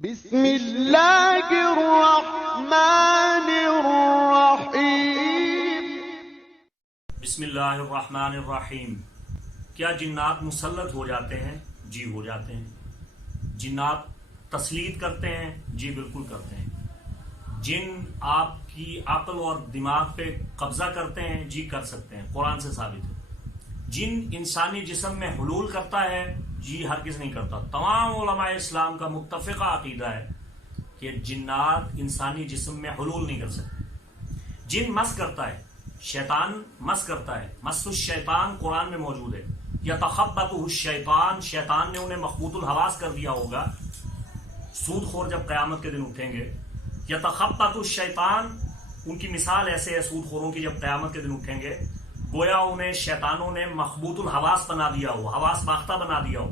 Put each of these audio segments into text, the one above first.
بسم اللہ الرحمن الرحیم۔ بسم اللہ الرحمن الرحیم۔ کیا جنات مسلط ہو جاتے ہیں؟ جی ہو جاتے ہیں۔ جنات تسلیط کرتے ہیں؟ جی بالکل کرتے ہیں۔ جن آپ کی عقل اور دماغ پہ قبضہ کرتے ہیں؟ جی کر سکتے ہیں، قرآن سے ثابت ہے۔ جن انسانی جسم میں حلول کرتا ہے؟ جی ہرگز نہیں کرتا۔ تمام علماء اسلام کا متفقہ عقیدہ ہے کہ جنات انسانی جسم میں حلول نہیں کر سکتے۔ جن مس کرتا ہے، شیطان مس کرتا ہے، مس الشیطان قرآن میں موجود ہے۔ یتخبطہ الشیطان، شیطان نے انہیں مخبوط الحواس کر دیا ہوگا۔ سود خور جب قیامت کے دن اٹھیں گے، یتخبطہ الشیطان، ان کی مثال ایسے ہے سود خوروں کی، جب قیامت کے دن اٹھیں گے گویا انہیں شیطانوں نے مخبوط الحواس بنا دیا ہو، حواس باختہ بنا دیا ہو۔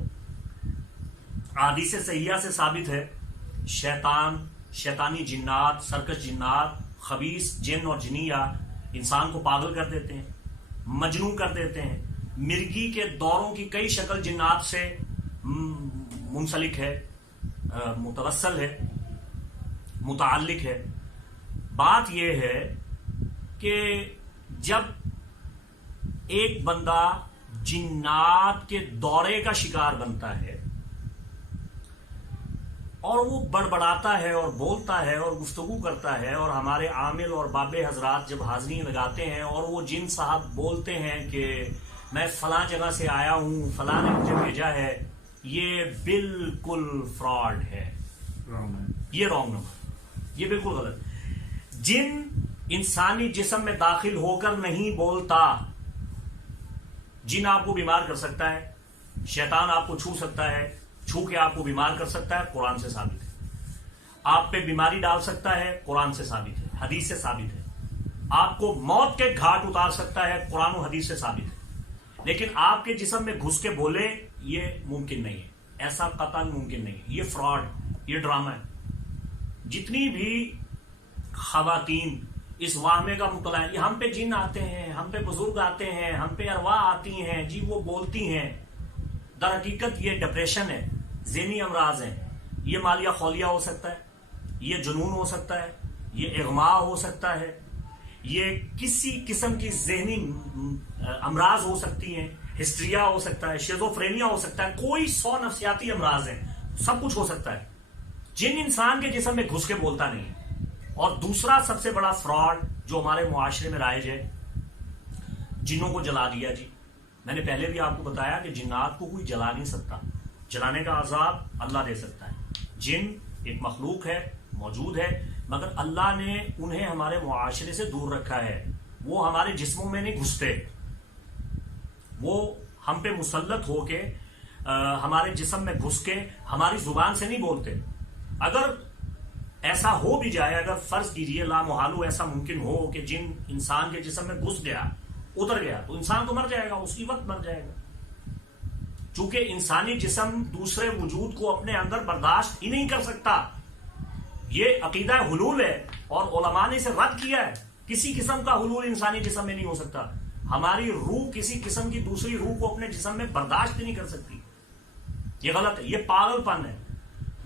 حدیث صحیحہ سے ثابت ہے شیطانی جنات، سرکش جنات، خبیث جن اور جنیہ انسان کو پاگل کر دیتے ہیں، مجنون کر دیتے ہیں۔ مرگی کے دوروں کی کئی شکل جنات سے منسلک ہے، متوسل ہے، متعلق ہے۔ بات یہ ہے کہ جب ایک بندہ جنات کے دورے کا شکار بنتا ہے اور وہ بڑبڑاتا ہے اور بولتا ہے اور گفتگو کرتا ہے، اور ہمارے عامل اور بابے حضرات جب حاضری لگاتے ہیں اور وہ جن صاحب بولتے ہیں کہ میں فلاں جگہ سے آیا ہوں، فلاں نے مجھے بھیجا ہے، یہ بالکل فراڈ ہے، یہ رانگ نمبر، یہ بالکل غلط۔ جن انسانی جسم میں داخل ہو کر نہیں بولتا، جن آپ کو بیمار کر سکتا ہے، شیطان آپ کو چھو سکتا ہے، چھو کے آپ کو بیمار کر سکتا ہے، قرآن سے ثابت ہے۔ آپ پہ بیماری ڈال سکتا ہے، قرآن سے ثابت ہے، حدیث سے ثابت ہے۔ آپ کو موت کے گھاٹ اتار سکتا ہے، قرآن و حدیث سے ثابت ہے۔ لیکن آپ کے جسم میں گھس کے بولے، یہ ممکن نہیں ہے، ایسا قطعاً ممکن نہیں ہے، یہ فراڈ، یہ ڈرامہ ہے۔ جتنی بھی خواتین اس واہمے کا مطلع ہے، ہم پہ جن آتے ہیں، ہم پہ بزرگ آتے ہیں، ہم پہ ارواح آتی ہیں، جی وہ بولتی ہیں، در حقیقت یہ ڈپریشن ہے، ذہنی امراض ہیں۔ یہ مالیہ خولیہ ہو سکتا ہے، یہ جنون ہو سکتا ہے، یہ اغماء ہو سکتا ہے، یہ کسی قسم کی ذہنی امراض ہو سکتی ہیں، ہسٹریا ہو سکتا ہے، شیزوفرینیا ہو سکتا ہے، کوئی 100 نفسیاتی امراض ہیں، سب کچھ ہو سکتا ہے۔ جن انسان کے جسم میں گھس کے بولتا نہیں ہے۔ اور دوسرا سب سے بڑا فراڈ جو ہمارے معاشرے میں رائج ہے، جنوں کو جلا دیا۔ جی میں نے پہلے بھی آپ کو بتایا کہ جنات کو کوئی جلا نہیں سکتا، جلانے کا عذاب اللہ دے سکتا ہے۔ جن ایک مخلوق ہے، موجود ہے، مگر اللہ نے انہیں ہمارے معاشرے سے دور رکھا ہے۔ وہ ہمارے جسموں میں نہیں گھستے، وہ ہم پہ مسلط ہو کے ہمارے جسم میں گھس کے ہماری زبان سے نہیں بولتے۔ اگر ایسا ہو بھی جائے، اگر فرض کیجئے لامحالو ایسا ممکن ہو کہ جن انسان کے جسم میں گھس گیا، اتر گیا، تو انسان تو مر جائے گا، اسی وقت مر جائے گا۔ چونکہ انسانی جسم دوسرے وجود کو اپنے اندر برداشت ہی نہیں کر سکتا۔ یہ عقیدہ حلول ہے اور علماء نے اسے رد کیا ہے۔ کسی قسم کا حلول انسانی جسم میں نہیں ہو سکتا۔ ہماری روح کسی قسم کی دوسری روح کو اپنے جسم میں برداشت ہی نہیں کر سکتی۔ یہ غلط ہے، یہ پاگل پن ہے۔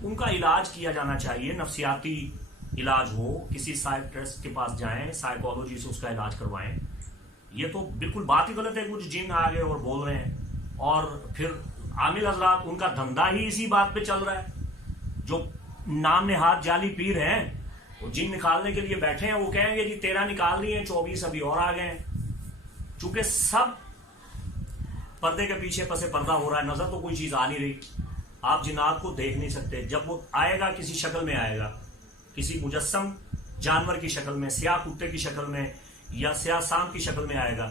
ان کا علاج کیا جانا چاہیے، نفسیاتی علاج ہو، کسی سائیکٹرسٹ کے پاس جائیں، سائیکالوجی سے اس کا علاج کروائیں۔ یہ تو بالکل بات ہی غلط ہے، کچھ جن آگے اور بول رہے ہیں، اور پھر عامل حضرات ان کا دھندا ہی اسی بات پہ چل رہا ہے۔ جو نام نہاد جعلی پیر ہیں، وہ جن نکالنے کے لیے بیٹھے ہیں، وہ کہیں گے جی 13 نکال رہی ہیں، 24 ابھی اور آ گئے ہیں۔ چونکہ سب پردے کے پیچھے پس پردہ ہو رہا ہے، نظر تو کوئی چیز آ نہیں رہی۔ آپ جنات کو دیکھ نہیں سکتے، جب وہ آئے گا کسی شکل میں آئے گا، کسی مجسم جانور کی شکل میں، سیاہ کتے کی شکل میں یا سیاہ سانپ کی شکل میں آئے گا۔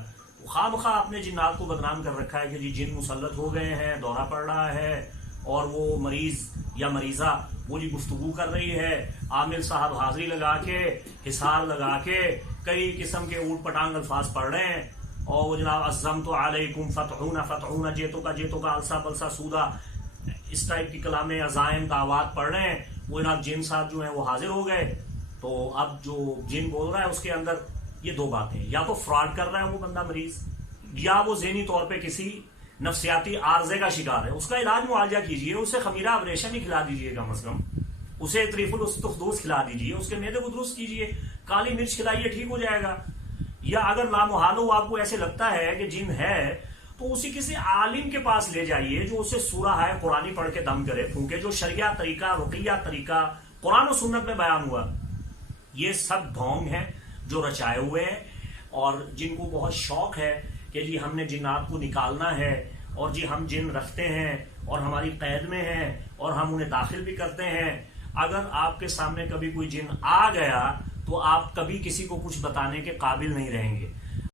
خواہ مخواہ اپنے جنات کو بدنام کر رکھا ہے کہ جی جن مسلط ہو گئے ہیں، دورہ پڑ رہا ہے، اور وہ مریض یا مریضہ وہ جی گفتگو کر رہی ہے، عامل صاحب حاضری لگا کے، حصار لگا کے کئی قسم کے اوٹ پٹانگ الفاظ پڑھ رہے ہیں، اور وہ جناب عزمت علیکم فتحون فتحون جیتو کا السا بلسا سودا، اس ٹائپ کی کلام عزائم دعوات پڑھ رہے ہیں۔ وہ جناب جن صاحب جو ہیں وہ حاضر ہو گئے۔ تو اب جو جن بول رہا ہے اس کے اندر یہ دو باتیں، یا تو فراڈ کر رہا ہے وہ بندہ مریض، یا وہ ذہنی طور پہ کسی نفسیاتی عارضے کا شکار ہے۔ اس کا علاج معالجہ کیجئے، اسے خمیرہ آپریشن ہی کھلا دیجئے کم از کم، اسے طریف الاستخدوس کھلا دیجئے، اس کے معدے کو درست کیجئے، کالی مرچ کھلائیے، ٹھیک ہو جائے گا۔ یا اگر لامحالو آپ کو ایسے لگتا ہے کہ جن ہے تو اسی کسی عالم کے پاس لے جائیے جو اسے سورہ ہے قرآنی پڑھ کے دم کرے کیونکہ جو شریعہ طریقہ، رقیہ طریقہ قرآن و سنت میں بیان ہوا، یہ سب ڈھونگ ہیں جو رچائے ہوئے ہیں، اور جن کو بہت شوق ہے کہ جی ہم نے جنات کو نکالنا ہے، اور جی ہم جن رکھتے ہیں اور ہماری قید میں ہیں اور ہم انہیں داخل بھی کرتے ہیں۔ اگر آپ کے سامنے کبھی کوئی جن آ گیا تو آپ کبھی کسی کو کچھ بتانے کے قابل نہیں رہیں گے۔